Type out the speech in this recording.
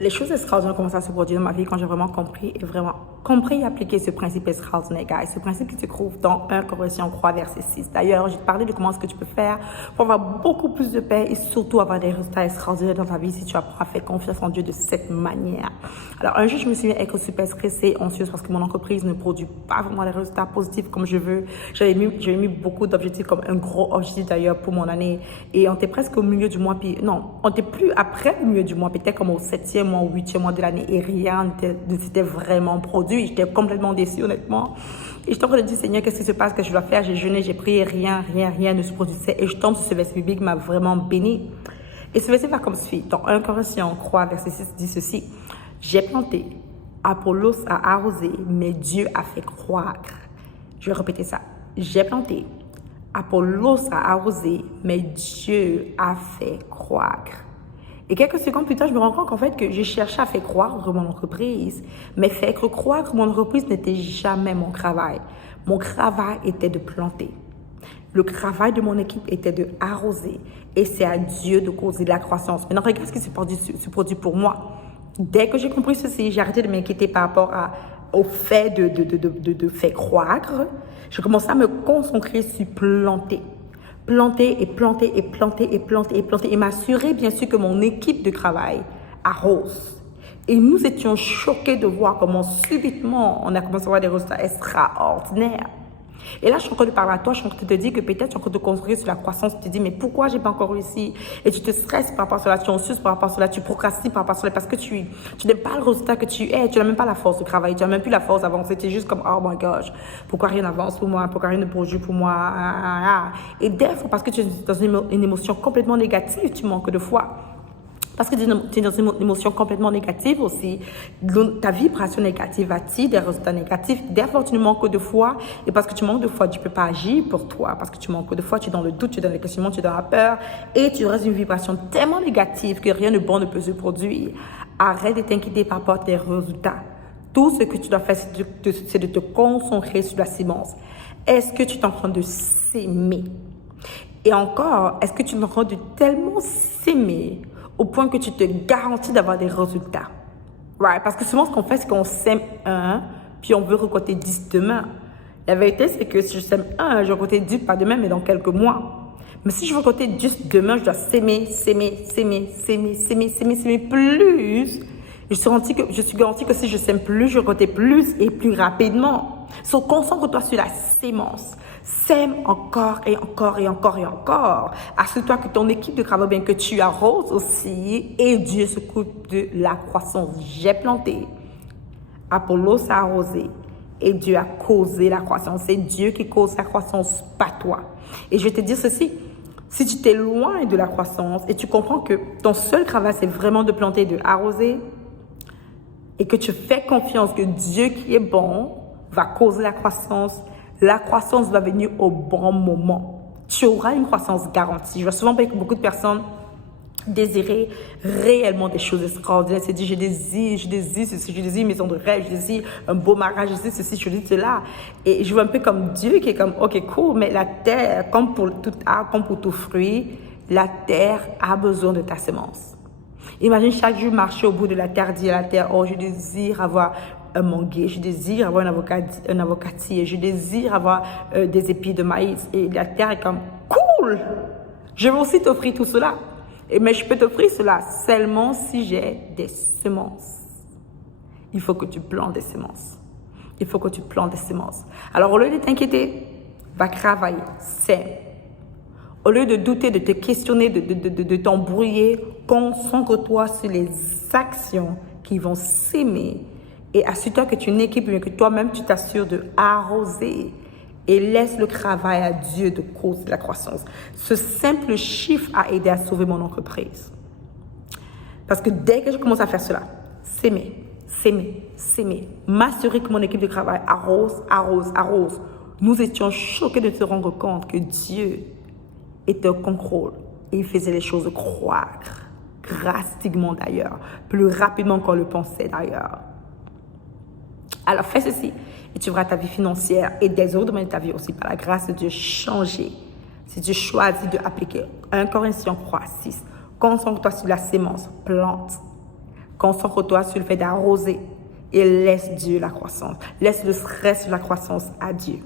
les choses extraordinaires ont commencé à se produire dans ma vie quand j'ai vraiment compris et appliqué ce principe extraordinaire, guys. Ce principe qui se trouve dans 1 Corinthiens 3, verset 6. D'ailleurs, je vais te parler de comment est-ce que tu peux faire pour avoir beaucoup plus de paix et surtout avoir des résultats extraordinaires dans ta vie si tu apprends à faire confiance en Dieu de cette manière. Alors, un jour, je me suis mis à être super stressée, anxieuse parce que mon entreprise ne produit pas vraiment des résultats positifs comme je veux. J'avais mis beaucoup d'objectifs, comme un gros objectif d'ailleurs pour mon année. Et on était presque au milieu du mois, puis non, on était plus après le milieu du mois, peut-être comme au 7e mois, au 8e mois de l'année, et rien ne s'était vraiment produit. J'étais complètement déçue, honnêtement. Et je suis en train de dire, Seigneur, qu'est-ce qui se passe, que je dois faire? J'ai jeûné, j'ai prié, rien ne se produisait. Et je tombe sur ce verset biblique qui m'a vraiment béni. Et ce verset va comme suit. Dans 1 Corinthiens 3, verset 6, dit ceci. J'ai planté, Apollos a arrosé, mais Dieu a fait croître. Je vais répéter ça. J'ai planté, Apollos a arrosé, mais Dieu a fait croître. Et quelques secondes plus tard, je me rends compte qu'en fait, que j'ai cherché à faire croître mon entreprise, mais faire croître mon entreprise n'était jamais mon travail. Mon travail était de planter. Le travail de mon équipe était de arroser. Et c'est à Dieu de causer la croissance. Maintenant, regarde ce qui se produit pour moi. Dès que j'ai compris ceci, j'ai arrêté de m'inquiéter par rapport au fait de faire croître. Je commençais à me concentrer sur planter. Planter et planter et planter et planter et planter et m'assurer bien sûr que mon équipe de travail arrose. Et nous étions choqués de voir comment subitement on a commencé à avoir des résultats extraordinaires. Et là, je suis en train de parler à toi, je suis en train de te dire que peut-être tu es en train de construire sur la croissance, tu te dis, mais pourquoi j'ai pas encore réussi? Et tu te stresses par rapport à cela, tu es anxieuse par rapport à cela, tu procrastines par rapport à cela, parce que tu n'aimes pas le résultat que tu es, tu n'as même pas la force de travailler, tu n'as même plus la force d'avancer, tu es juste comme, oh my gosh, pourquoi rien n'avance pour moi, pourquoi rien ne produit pour moi, Et des fois, parce que tu es dans une émotion complètement négative, tu manques de foi. Parce que tu es dans une émotion complètement négative aussi. Ta vibration négative attire des résultats négatifs. Des fois, tu manques de foi. Et parce que tu manques de foi, tu ne peux pas agir pour toi. Parce que tu manques de foi, tu es dans le doute, tu es dans le questionnement, tu es dans la peur. Et tu restes une vibration tellement négative que rien de bon ne peut se produire. Arrête de t'inquiéter par rapport à tes résultats. Tout ce que tu dois faire, c'est de te concentrer sur la sémence. Est-ce que tu es en train de s'aimer? Et encore, est-ce que tu es en train de tellement s'aimer au point que tu te garantis d'avoir des résultats? Right? Parce que souvent, ce qu'on fait, c'est qu'on sème un, puis on veut récolter 10 demain. La vérité, c'est que si je sème un, je vais récolter 10, pas demain, mais dans quelques mois. Mais si je veux récolter 10 demain, je dois s'aimer plus. Je suis garantie que si je sème plus, je vais récolter plus et plus rapidement. Donc, concentre-toi sur la sémence. Sème encore et encore et encore et encore. Assure-toi que ton équipe de travail, bien que tu arroses aussi, et Dieu s'occupe de la croissance. J'ai planté, Apollos a arrosé, et Dieu a causé la croissance. C'est Dieu qui cause la croissance, pas toi. Et je vais te dire ceci. Si tu t'éloignes de la croissance et tu comprends que ton seul travail, c'est vraiment de planter, de arroser, et que tu fais confiance que Dieu qui est bon va causer la croissance va venir au bon moment. Tu auras une croissance garantie. Je vois souvent beaucoup de personnes désirer réellement des choses extraordinaires. C'est dire, je désire ceci, je désire une maison de rêve, je désire un beau mariage, je désire ceci, je désire cela. Et je vois un peu comme Dieu qui est comme, ok, cool, mais la terre, comme pour tout arbre, comme pour tout fruit, la terre a besoin de ta semence. Imagine chaque jour marcher au bout de la terre, dire à la terre, oh, je désire avoir un manguier, je désire avoir un avocatier, je désire avoir des épis de maïs. Et la terre est comme, cool, je vais aussi t'offrir tout cela. Mais je peux t'offrir cela seulement si j'ai des semences. Il faut que tu plantes des semences. Il faut que tu plantes des semences. Alors, au lieu de t'inquiéter, va travailler, sème. Au lieu de douter, de te questionner, de t'embrouiller, concentre-toi sur les actions qui vont s'aimer et assure-toi que tu es une équipe, mais que toi-même, tu t'assures de arroser et laisse le travail à Dieu de causer la croissance. Ce simple chiffre a aidé à sauver mon entreprise. Parce que dès que je commence à faire cela, s'aimer, m'assurer que mon équipe de travail arrose, nous étions choqués de se rendre compte que Dieu était au contrôle et il faisait les choses croître drastiquement d'ailleurs, plus rapidement qu'on le pensait d'ailleurs. Alors fais ceci et tu verras ta vie financière et des autres domaines de ta vie aussi par la grâce de Dieu changer. Si tu choisis de appliquer 1 Corinthiens 3, 6, concentre-toi sur la sémence, plante. Concentre-toi sur le fait d'arroser et laisse Dieu la croissance. Laisse le stress de la croissance à Dieu.